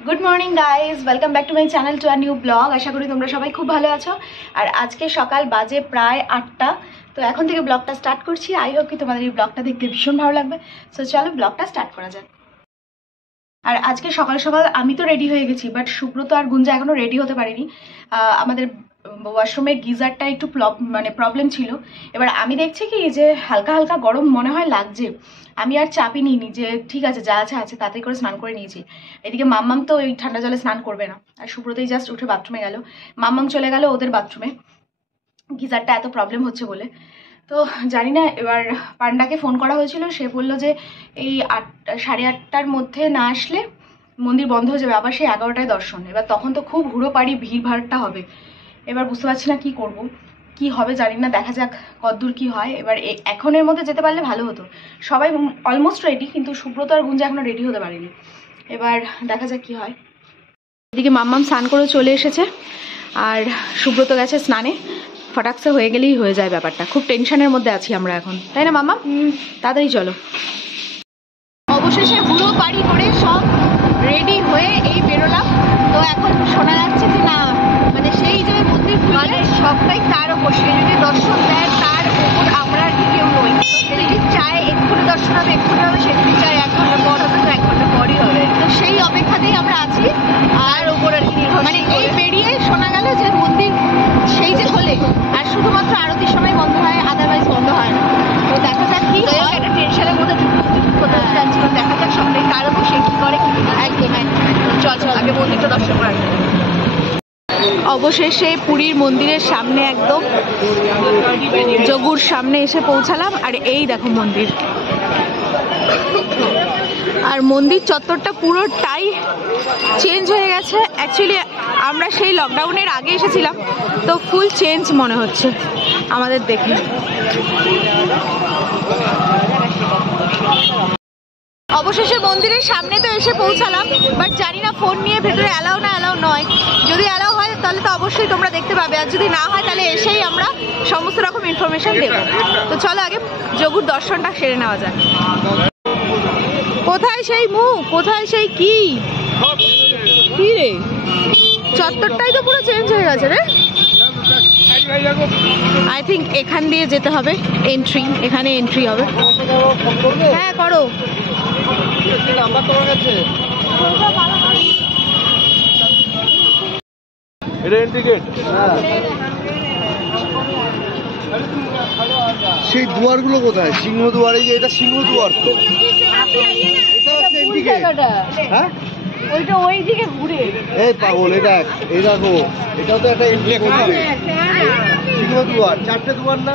Good morning guys, welcome back to my channel to a new blog. আশা করি তোমরা সবাই খুব ভালো আছো। আর আজকে সকাল বাজে প্রায় 8টা, তো এখন থেকে ব্লগটা স্টার্ট করছি। আই হোপ কি তোমাদের এই ব্লগটা দেখতে ভীষণ ভালো লাগবে। সো চলো ব্লগটা স্টার্ট করা যাক। আর আজকে সকাল সকাল আমি তো রেডি হয়ে গেছি, বাট সুব্রত আর গুঞ্জা এখনও রেডি হতে পারিনি। আমাদের ওয়াশরুমের গিজারটা একটু প্রবলেম ছিল। এবার আমি দেখছি কি যে হালকা হালকা গরম মনে হয় লাগছে। আমি আর চাপই নিইনি, যে ঠিক আছে যা আছে তাড়াতাড়ি করে স্নান করে নিয়েছি। এদিকে মাম্মাম তো এই ঠান্ডা জলে স্নান করবে না, আর সুব্রতই জাস্ট উঠে বাথরুমে গেল। মাম্মাম চলে গেল ওদের বাথরুমে, গিজারটা এত প্রবলেম হচ্ছে বলে। তো জানি না, এবার পান্ডাকে ফোন করা হয়েছিল, সে বললো যে এই 8:30টার মধ্যে না আসলে মন্দির বন্ধ হয়ে যাবে, আবার সেই 11টায় দর্শন। এবার তখন তো খুব হুড়োপাড়ি ভিড়ভাড়টা হবে। এবার বুঝতে পারছি না কি করব, কি হবে জানি না, দেখা যাক কতদূর কি হয়। এবার এখনের মধ্যে যেতে পারলে ভালো হতো। সবাই অলমোস্ট রেডি, কিন্তু সুব্রত আর গুঞ্জা এখনো রেডি হতে পারেনি। এবার দেখা যাক কি হয়। এদিকে মাম্মাম স্নান করে চলে এসেছে, আর সুব্রত গেছে স্নানে। ফটাকসে হয়ে গেলেই হয়ে যায় ব্যাপারটা। খুব টেনশনের মধ্যে আছি আমরা এখন, তাই না মাম্মা? তাড়াতাড়ি চলো। অবশেষে হুড়ো পাড়ি করে সব রেডি হয়ে এই বেরোলাম। তো এখন শোনা যাচ্ছে যে না, মানে সেই হিসেবে মন্দির মানে সবটাই তার ওপর। সে যদি দর্শন দেয় তার ওপর, আমরা আর কি কেউ নই। সে যদি চায় এক্ষুনি দর্শন হবে এক্ষুনি হবে, সে যদি চায় 1 ঘন্টা পর হবে তো 1 ঘন্টা পরই হবে। তো সেই অপেক্ষাতেই আমরা আছি। আর ওপর আর কি মানে এই বেরিয়ে শোনা গেল যে মন্দির সেই যে খোলে, আর শুধুমাত্র আরতির সময় বন্ধ হয়, আদারওয়াইজ বন্ধ হয় না। তো দেখা যাক কি হয়। একটা টেনশনের মধ্যে কোথাও যাচ্ছি, দেখা যাক সবটাই তার ওপর, সে কি করে। একদম চল আগে মন্দিরটা দর্শন করা। অবশেষে পুরীর মন্দিরের সামনে, একদম যোগুর সামনে এসে পৌঁছালাম। আর এই দেখো মন্দির, আর মন্দির চত্বরটা পুরোটাই চেঞ্জ হয়ে গেছে। অ্যাকচুয়ালি আমরা সেই লকডাউনের আগে এসেছিলাম, তো ফুল চেঞ্জ মনে হচ্ছে আমাদের দেখে। অবশেষে মন্দিরের সামনে তো এসে পৌঁছালাম, বাট জানি না ফোন নিয়ে ভেতরে অ্যালাউ না অ্যালাউ নয়। যদি অ্যালাউ হয় তাহলে তো অবশ্যই তোমরা দেখতে পাবে, আর যদি না হয় তাহলে এসেই আমরা সমস্ত রকম ইনফরমেশন দেবো। তো চলো আগে যোগুর দর্শনটা সেরে নেওয়া যাক। কোথায় সেই মুখ, কোথায় সেই কি রে? চত্বরটাই তো পুরো চেঞ্জ হয়ে গেছে রে। আই থিঙ্ক এখান দিয়ে যেতে হবে, এন্ট্রি, এখানে এন্ট্রি হবে। হ্যাঁ করো। সেই দুয়ারগুলো কোথায়? সিংহ দুয়ার, এই যে এটা সিংহ দুয়ার তো। হ্যাঁ ওইটা ওই দিকে ঘুরে। এই পাগল, এটা এই দেখো, এটাও তো একটা এন্ট্রি করবে। সিংহ দুয়ার, 4টে দুয়ার না?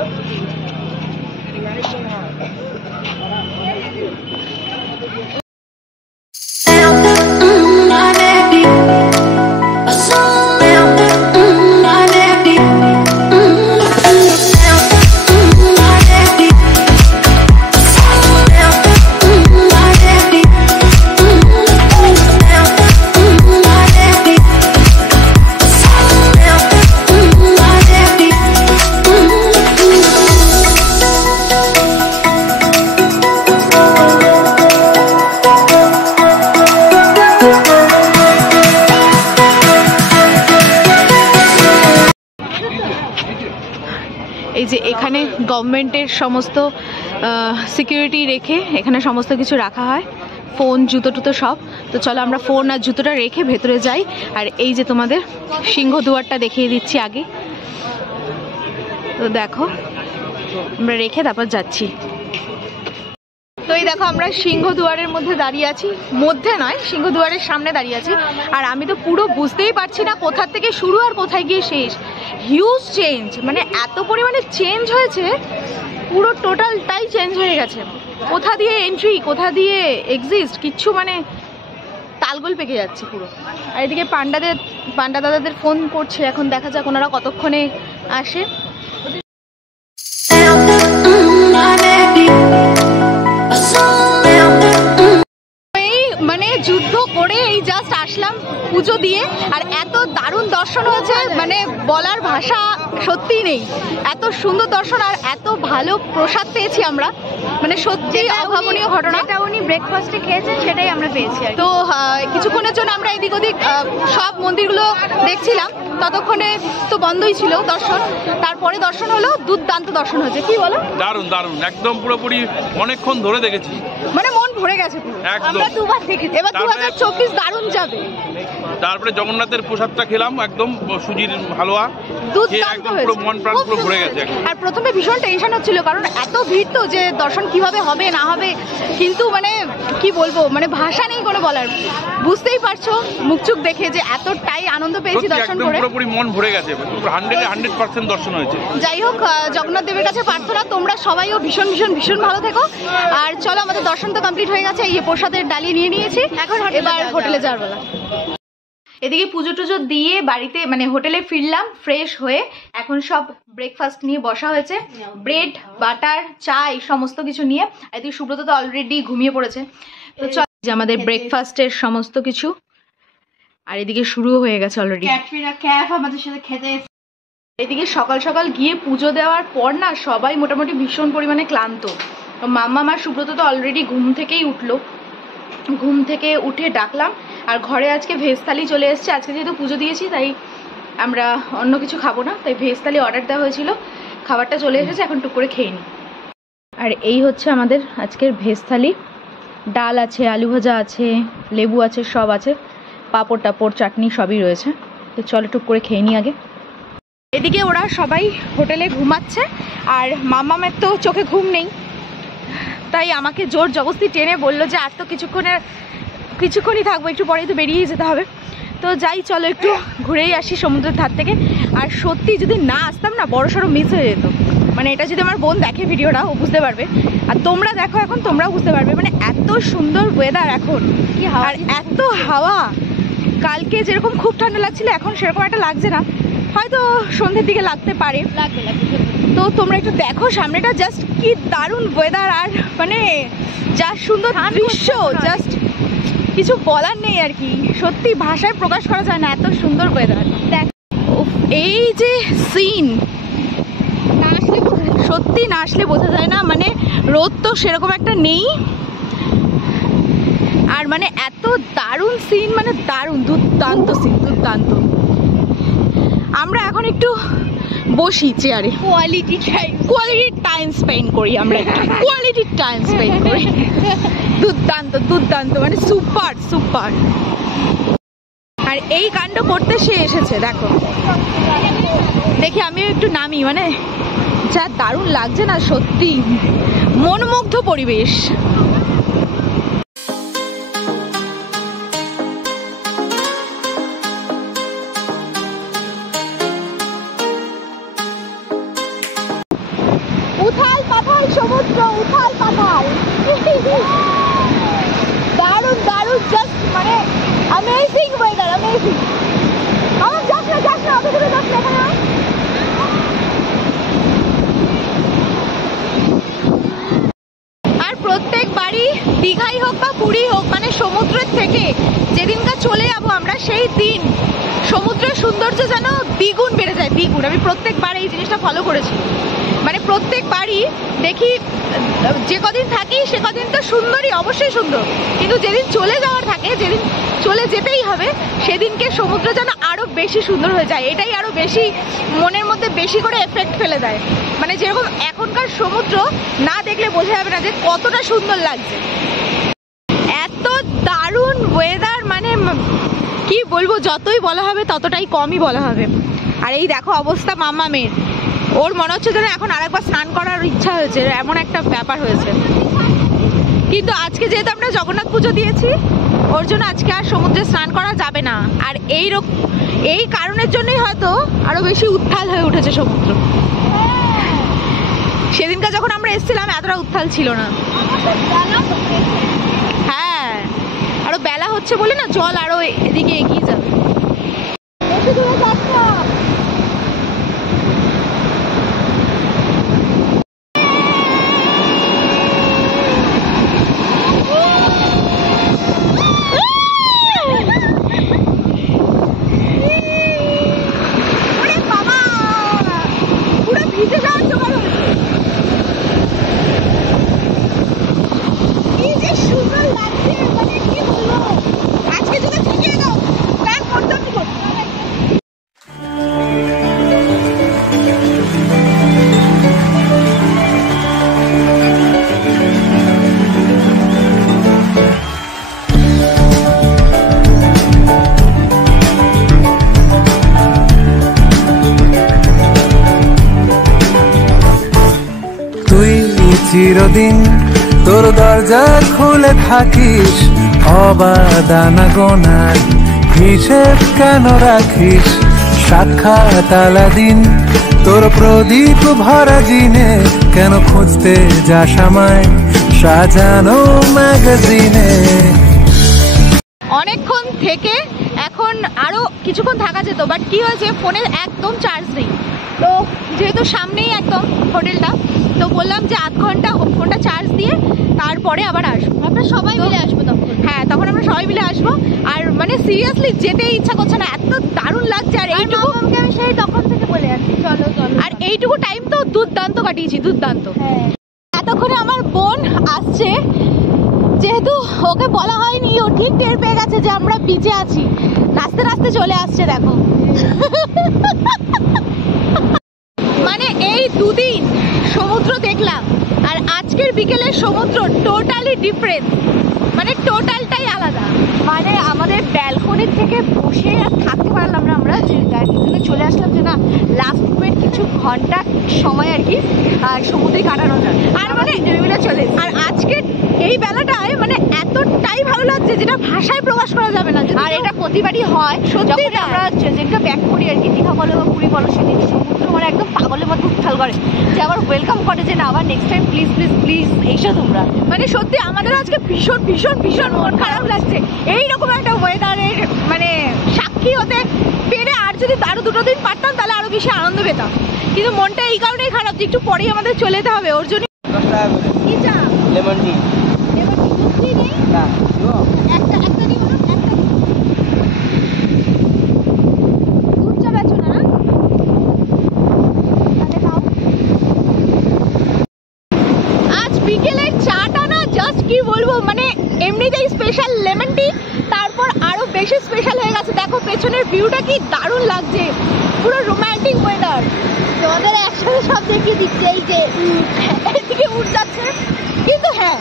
এই যে এখানে গভর্নমেন্টের সমস্ত সিকিউরিটি রেখে এখানে সমস্ত কিছু রাখা হয়, ফোন জুতো টুতো সব। তো চলো আমরা ফোন আর জুতোটা রেখে ভেতরে যাই। আর এই যে তোমাদের সিংহ দুয়ারটা দেখিয়ে দিচ্ছি আগে। তো দেখো আমরা রেখে তারপর যাচ্ছি। তো এই দেখো আমরা সিংহ দুয়ারের মধ্যে দাঁড়িয়ে আছি, মধ্যে নয় সিংহ দুয়ারের সামনে দাঁড়িয়ে আছি। আর আমি তো পুরো বুঝতেই পারছি না কোথা থেকে শুরু আর কোথায় গিয়ে শেষ। হিউজ চেঞ্জ, মানে এত পরিমাণে চেঞ্জ হয়েছে, পুরো টোটালটাই চেঞ্জ হয়ে গেছে। কোথা দিয়ে এন্ট্রি, কোথা দিয়ে এক্সিস্ট, কিচ্ছু মানে তালগোল পেকে যাচ্ছে পুরো। আর এদিকে পান্ডা দাদাদের ফোন করছে, এখন দেখা যাক ওনারা কতক্ষণে আসে। যুদ্ধ করে এই জাস্ট আসলাম পুজো দিয়ে, আর এত দারুণ দর্শন হয়েছে, মানে বলার ভাষা সত্যিই নেই। এত সুন্দর দর্শন আর এত ভালো প্রসাদ পেয়েছি আমরা, মানে সত্যি অভাবনীয় ঘটনা। যেটা উনি ব্রেকফাস্টে খেয়েছেন সেটাই আমরা পেয়েছি। তো কিছুক্ষণের জন্য আমরা এদিক ওদিক সব মন্দিরগুলো দেখছিলাম, ততক্ষণে তো বন্ধই ছিল দর্শন। তারপরে দর্শন হলো, দুর্দান্ত দর্শন হয়েছে। কি বলো? দারুণ দারুণ, একদম পুরোপুরি অনেকক্ষণ ধরে দেখেছি, মানে মন ভরে গেছে পুরো। একদম। আমরা দুবার দেখেছি, এবার 2024 দারুণ যাবে। তারপরে জগন্নাথের প্রসাদটা খেলাম, একদম সুজির হালুয়া, দুর্দান্ত একদম হয়েছে, পুরো মন প্রাণ পুরো ভরে গেছে। আর প্রথমে ভীষণ টেনশন হচ্ছিল, কারণ এত ভিড় তো, যে দর্শন কিভাবে হবে না হবে। কিন্তু মানে কি বলবো, মানে ভাষা নেই কোনো বলার। বুঝতেই পারছো মুখ চুখ দেখে যে এতটাই আনন্দ পেয়েছি দর্শন করে, পুরোপুরি মন ভরে গেছে, 100% দর্শন হয়েছে। যাই হোক, জগন্নাথ দেবের কাছে প্রার্থনা তোমরা সবাইও ভীষণ ভীষণ ভীষণ ভালো থেকো। আর চলো, আমাদের দর্শন তো কমপ্লিট হয়ে গেছে, এই প্রসাদের ডালি নিয়ে নিয়েছি, এখন এবার হোটেলে যাওয়ার বেলা। এদিকে পুজো টুজো দিয়ে বাড়িতে মানে হোটেলে ফিরলাম ফ্রেশ হয়ে। এখন সব ব্রেকফাস্ট নিয়ে বসা হয়েছে, ব্রেড বাটার চা এই সমস্ত কিছু নিয়ে। এদিকে সুব্রত তো অলরেডি ঘুমিয়ে পড়েছে। তো চল, যে আমাদের ব্রেকফাস্টের সমস্ত কিছু, আর এদিকে শুরু হয়ে গেছে অলরেডি। ক্যাটরিনা ক্যাফ আমাদের সাথে খেতে। এদিকে সকাল সকাল গিয়ে পুজো দেওয়ার পর না সবাই মোটামুটি ভীষণ পরিমাণে ক্লান্ত। মাম্মা আর সুব্রত তো অলরেডি ঘুম থেকেই উঠলো, ঘুম থেকে উঠে ডাকলাম। আর ঘরে আজকে ভেজ থালি চলে এসছে। আজকে যেহেতু পুজো দিয়েছি তাই আমরা অন্য কিছু খাবো না, তাই ভেজ থালি অর্ডার দেওয়া হয়েছিল, খাবারটা চলে এসেছে, এখন টুক করে খেয়ে নিই। আর এই হচ্ছে আমাদের আজকের ভেজ থালি। ডাল আছে, আলু ভাজা আছে, লেবু আছে, সব আছে, পাঁপড় টাপড় চাটনি সবই রয়েছে। তো চলো টুক করে খেয়ে নিই আগে। এদিকে ওরা সবাই হোটেলে ঘুমাচ্ছে, আর মাম্মামের তো চোখে ঘুম নেই, তাই আমাকে জোর জবরদস্তি টেনে বললো যে আর তো কিছুক্ষণই থাকবো, একটু পরেই তো বেরিয়েই যেতে হবে। তো যাই, চলো একটু ঘুরেই আসি সমুদ্রের ধার থেকে। আর সত্যি যদি না আসতাম না, বড়সড় মিস হয়ে যেত। মানে এটা যদি আমার বোন দেখে ভিডিওটা, ও বুঝতে পারবে, আর তোমরা দেখো এখন তোমরাও বুঝতে পারবে। মানে এত সুন্দর ওয়েদার এখন, আর এত হাওয়া। কালকে যেরকম খুব ঠান্ডা লাগছিল, এখন সেরকম একটা লাগছে না, হয়তো সন্ধ্যের দিকে লাগতে পারে। তো তোমরা একটু দেখো সামনেটা, জাস্ট কি দারুণ ওয়েদার, আর মানে যা সুন্দর দৃশ্য, জাস্ট কিছু বলার নেই আর কি। সত্যি ভাষায় প্রকাশ করা যায় না, এত সুন্দর ওয়েদার। দেখ এই যে সিন, সত্যি না আসলে বোঝা যায় না। মানে রোদ তো সেরকম একটা নেই, আর মানে এত দারুণ সিন, মানে দারুণ দুর্দান্ত সিন, দুর্দান্ত। আমরা এখন একটু বসি চেয়ারে, কোয়ালিটি টাইম স্পেন্ড করি, আমরা একটু কোয়ালিটি টাইম স্পেন্ড করি। দুর্দান্ত দুর্দান্ত, মানে সুপার সুপার। আর এই কাণ্ড করতে সে এসেছে, দেখো। দেখি আমিও একটু নামি, মানে যা দারুণ লাগছে না, সত্যি মনোমুগ্ধ পরিবেশ। উথাল পাথাল সমুদ্র, উথাল পাথাল, দারুণ দারুণ, জাস্ট মানে অ্যামেজিং ওয়েদার, অ্যামেজিং। আমার যাস না অত দূরে যাস না, এখানে আর প্রত্যেক বাড়ি দীঘাই হোক বা পুরী হোক, মানে সমুদ্রের থেকে যেদিনকার চলে যাবো আমরা, সেই দিন সমুদ্রের সৌন্দর্য যেন দ্বিগুণ বেড়ে যায়, দ্বিগুণ। আমি প্রত্যেকবার এই জিনিসটা ফলো করেছি। মানে প্রত্যেকবারই দেখি যে কদিন থাকি সে কদিন তো সুন্দরই, অবশ্যই সুন্দর, কিন্তু যেদিন চলে যাওয়ার থাকে, যেদিন চলে যেতেই হবে, সেদিনকে সমুদ্র যেন আরও বেশি সুন্দর হয়ে যায়। এটাই আরও বেশি মনের মধ্যে বেশি করে এফেক্ট ফেলে দেয়। মানে যেরকম এখনকার সমুদ্র না দেখলে বোঝা যাবে না যে কতটা সুন্দর লাগছে। এত দারুণ ওয়েদার, মানে কি বলবো, যতই বলা হবে ততটাই কমই বলা হবে। আর এই দেখো অবস্থা মাম্মামের, ওর মনে হচ্ছে যেন এখন আরেকবার স্নান করার ইচ্ছা হয়েছে, এমন একটা ব্যাপার হয়েছে। কিন্তু আজকে যেহেতু আমরা জগন্নাথ পুজো দিয়েছি, ওর জন্য আজকে আর সমুদ্রে স্নান করা যাবে না। আর এই কারণের জন্যই হয়তো আরো বেশি উত্তাল হয়ে উঠেছে সমুদ্র। সেদিনকার যখন আমরা এসেছিলাম এতটা উত্তাল ছিল না। হ্যাঁ, আরো বেলা হচ্ছে বলে না, জল আরো এদিকে এগিয়ে যাবে। চিরদিন তোর দরজা খুলে থাকিস অবাদানা গোনায় হিসেব কেন রাখিস সাক্ষাৎ আলাদিন তোর প্রদীপ ভরা জিনে কেন খুঁজতে যাস আমায় সাজানো ম্যাগাজিনে। অনেকক্ষণ থেকে এখন আরও কিছুক্ষণ থাকা যেত, বাট কি হয়েছে ফোনে একদম চার্জ নেই। তো যেহেতু সামনেই একদম হোটেলটা, তো বললাম যে আধ ঘন্টা ফোনটা চার্জ দিয়ে তারপরে আবার আসবো। আমরা সবাই মিলে আসবো তখন। হ্যাঁ, তখন আমরা সবাই মিলে আসবো। আর মানে সিরিয়াসলি যেতে ইচ্ছা করছে না, এত দারুণ লাগছে। আর এইটুকু আমি সেই তখন থেকে বলে যাচ্ছি চলো চলো, আর এইটুকু টাইম তো দুর্দান্ত কাটিয়েছি, দুর্দান্ত। হ্যাঁ এতক্ষণে আমার বোন আসছে, যেহেতু ওকে বলা হয়নি, ও ঠিক টের পেয়ে গেছে যে আমরা বিচে আছি, নাচতে নাচতে চলে আসছে। দেখো মানে এই দুদিন সমুদ্র দেখলাম আর আজকের বিকেলের সমুদ্র টোটালি ডিফারেন্ট, মানে টোটালটাই আলাদা। মানে আমাদের ব্যালকনির থেকে বসে আর থাকতে পারলাম না, আমরা যে চলে আসলাম যে না লাস্ট মিনিট কিছু ঘন্টা সময় আর কি সমুদ্রে কাটানো যায়, আর মানে চলে। আর আজকের এই বেলাটায় মানে এতটাই ভালো লাগছে যেটা ভাষায় প্রকাশ করা যাবে না। আর এটা প্রতিবারই হয়, সত্যি আমরা যেটা ব্যাক করি আর কি, দীঘা বলো বা পুরী বলো, সেদিন সমুদ্র মানে একদম পাগলের মতো উত্থাল করে, যে আবার ওয়েলকাম করে যে না আবার next time please please please এইসব তোমরা। মানে সত্যি আমাদের আজকে ভীষণ ভীষণ ভীষণ মন খারাপ লাগছে এইরকম একটা ওয়েদারের মানে সাক্ষী হতে পেরে। আর যদি আরো দুটো দিন পারতাম তাহলে আরো বেশি আনন্দ পেতাম, কিন্তু মনটা এই কারণেই খারাপ যে একটু পরেই আমাদের চলে যেতে হবে। ওর জন্য কি চা লেমন টি একটা নিব না, একটা দুধ চা বেচো না, তাহলে খাও। আজ বিকেলের চাটা না জাস্ট কি বলবো, মানে এমনিতেই স্পেশাল লেমন টি, তারপর আরো বেশি স্পেশাল হয়ে গেছে। দেখো পেছনের ভিউটা কি দারুণ লাগছে, পুরো রোমান্টিক ওয়েদার। তোমাদের একসাথে সব দেখিয়ে দিচ্ছে, এই যে এদিকে উঠ যাচ্ছে, কিন্তু হ্যাঁ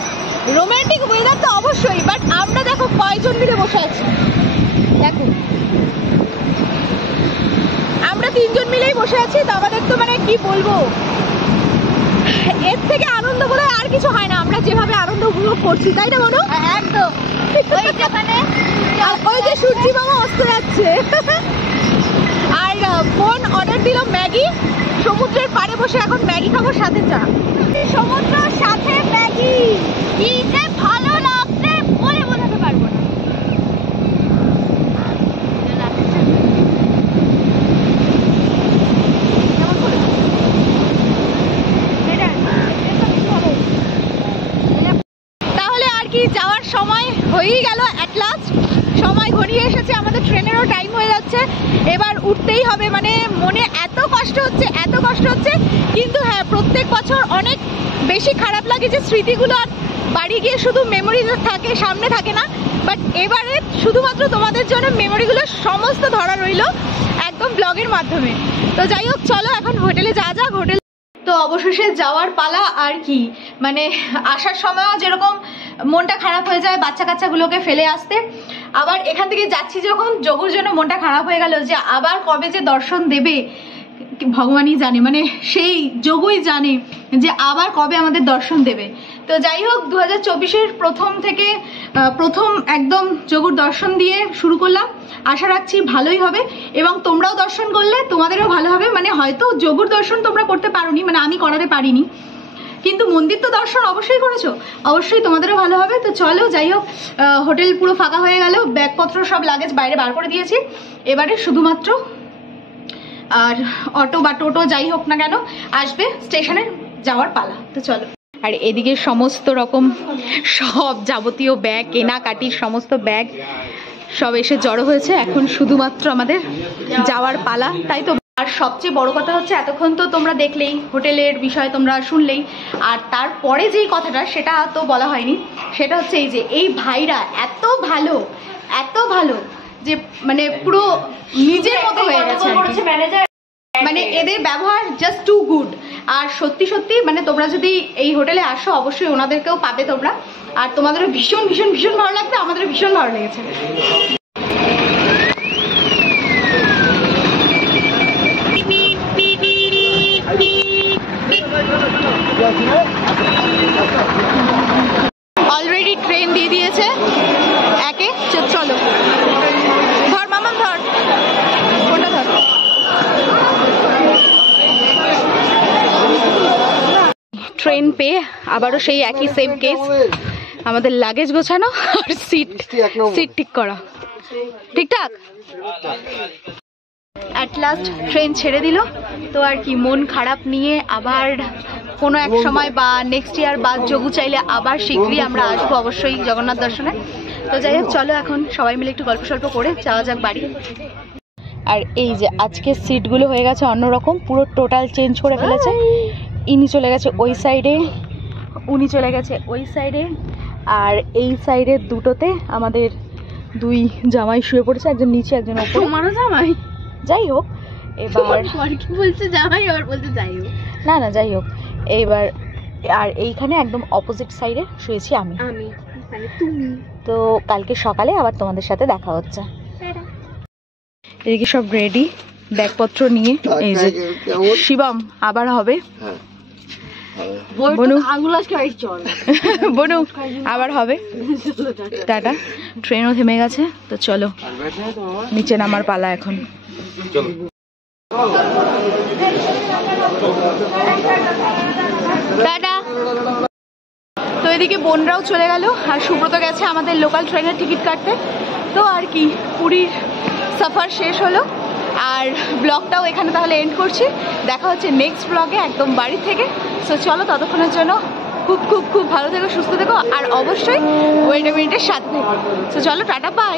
রোমান্টিক ওয়েদার তো অবশ্যই, বাট আমরা দেখো কয়জন মিলে বসে আছি। দেখো আমরা তিনজন মিলেই বসে আছি, তো আমাদের তো মানে কি বলবো, এর থেকে আনন্দ বলে আর কিছু হয় না। আমরা যেভাবে আনন্দ উপভোগ করছি, তাই না বলো? একদম। ওই যে সূর্যি মামা অস্ত যাচ্ছে। আর বোন অর্ডার দিল ম্যাগি, সমুদ্রের পাড়ে বসে এখন ম্যাগি খাবো, সাথে চা। সমুদ্রের সাথে ম্যাগি কি যে ভালো লাগছে বলে বোঝাতে পারবো না। তাহলে আর কি যাওয়ার সময় হয়েই গেল, অ্যাট লাস্ট সময় ঘনিয়ে এসেছে, আমাদের ট্রেনেরও টাইম হয়ে যাচ্ছে, এবার উঠতেই হবে। মানে মনে এত কষ্ট হচ্ছে, এত কষ্ট হচ্ছে, কিন্তু হ্যাঁ প্রত্যেক বছর অনেক বেশি খারাপ লাগে যে স্মৃতিগুলো আর বাড়ি গিয়ে শুধু মেমোরিজ থাকে, সামনে থাকে না। বাট এবারে শুধুমাত্র তোমাদের জন্য মেমোরিগুলো সমস্ত ধরা রইল একদম ব্লগের মাধ্যমে। তো যাই হোক, চলো এখন হোটেলে যা যাক। হোটেল তো অবশেষে যাওয়ার পালা আর কি, মানে আসার সময়ও যেরকম মনটা খারাপ হয়ে যায় বাচ্চা কাচ্চাগুলোকে ফেলে আসতে, আবার এখান থেকে যাচ্ছি যখন যোগুর জন্য মনটা খারাপ হয়ে গেল যে আবার কবে যে দর্শন দেবে ভগবানই জানে, মানে সেই যোগুই জানে যে আবার কবে আমাদের দর্শন দেবে। তো যাই হোক 2024-এর প্রথম একদম যোগুর দর্শন দিয়ে শুরু করলাম, আশা রাখছি ভালোই হবে এবং তোমরাও দর্শন করলে তোমাদেরও ভালো হবে। মানে হয়তো যোগুর দর্শন তোমরা করতে পারোনি, মানে আমি করাতে পারিনি, কিন্তু মন্দির তো দর্শন অবশ্যই করেছো, অবশ্যই তোমাদেরও ভালো হবে। তো চলো যাই হোক, হোটেল পুরো ফাঁকা হয়ে গেল, ব্যাগপত্র সব লাগেজ বাইরে বার করে দিয়েছি, এবারে শুধুমাত্র আর অটো বা টোটো যাই হোক না কেন আসবে, স্টেশনে যাওয়ার পালা। তো চলো। আর এদিকে সমস্ত রকম সব যাবতীয় ব্যাগ, কেনাকাটির সমস্ত ব্যাগ সব এসে জড়ো হয়েছে, এখন শুধুমাত্র আমাদের যাওয়ার পালা, তাই তো। আর সবচেয়ে বড় কথা হচ্ছে এতক্ষণ তো তোমরা দেখলেই, হোটেলের বিষয়ে তোমরা শুনলেই, আর তারপরে যেই কথাটা সেটা তো বলা হয়নি, সেটা হচ্ছে এই যে এই ভাইরা এত ভালো যে মানে পুরো নিজের মতো হয়ে গেছে, মানে এদের ব্যবহার জাস্ট টু গুড। আর সত্যি সত্যি মানে তোমরা যদি এই হোটেলে আসো অবশ্যই ওনাদেরকেও পাবে তোমরা, আর তোমাদেরও ভীষণ ভীষণ ভীষণ ভালো লাগবে, আমাদেরও ভীষণ ভালো লেগেছে। ট্রেন পেয়ে আবারও সেই একই সেম কেস, আমাদের লাগেজ গোছানো আর সিট ঠিক করা। ঠিকঠাক অ্যাট লাস্ট ট্রেন ছেড়ে দিল। তো আর কি, মন খারাপ নিয়ে আবার কোনো এক সময় বা নেক্সট ইয়ার বা যোগু চাইলে আবার শীঘ্রই আমরা আসবো অবশ্যই জগন্নাথ দর্শনে। তো যাই হোক, চলো এখন সবাই মিলে একটু গল্প সল্প করে যাওয়া যাক বাড়ি। আর এই যে আজকে সিটগুলো হয়ে গেছে অন্যরকম, পুরো টোটাল চেঞ্জ করে ফেলেছে। ইনি চলে গেছে ওই সাইডে, উনি চলে গেছে ওই সাইডে, আর এই সাইডের দুটোতে আমাদের দুই জামাই শুয়ে পড়েছে, একজন নিচে একজন ওপরে। আমারও জামাই, যাই হোক এবার কি বলছে জামাই, আবার বলতে যাই হোক। না না যাই হোক এইবার, আর এইখানে একদম অপোজিট সাইডে শুয়েছি আমি। মানে তুমি। তো কালকে সকালে আবার তোমাদের সাথে দেখা হচ্ছে। এদিকে সব রেডি, ব্যাগপত্র নিয়ে। এই যে শিবম আবার হবে, বনু বনু আবার হবে। টাটা। ট্রেনও থেমে গেছে, তো চলো নিচে নামার পালা এখন। টাটা। তো এদিকে বোনরাও চলে গেল, আর সুব্রত গেছে আমাদের লোকাল ট্রেনের টিকিট কাটতে। তো আর কি, পুরীর সফর শেষ হলো, আর ব্লগটাও এখানে তাহলে এন্ড করছি। দেখা হচ্ছে নেক্সট ব্লগে একদম বাড়ি থেকে। সো চলো, ততক্ষণের জন্য খুব খুব খুব ভালো থেকো, সুস্থ থেকো, আর অবশ্যই ওয়েট মিনিটের সাথে থেকো। সো চলো, টাটা, বাই।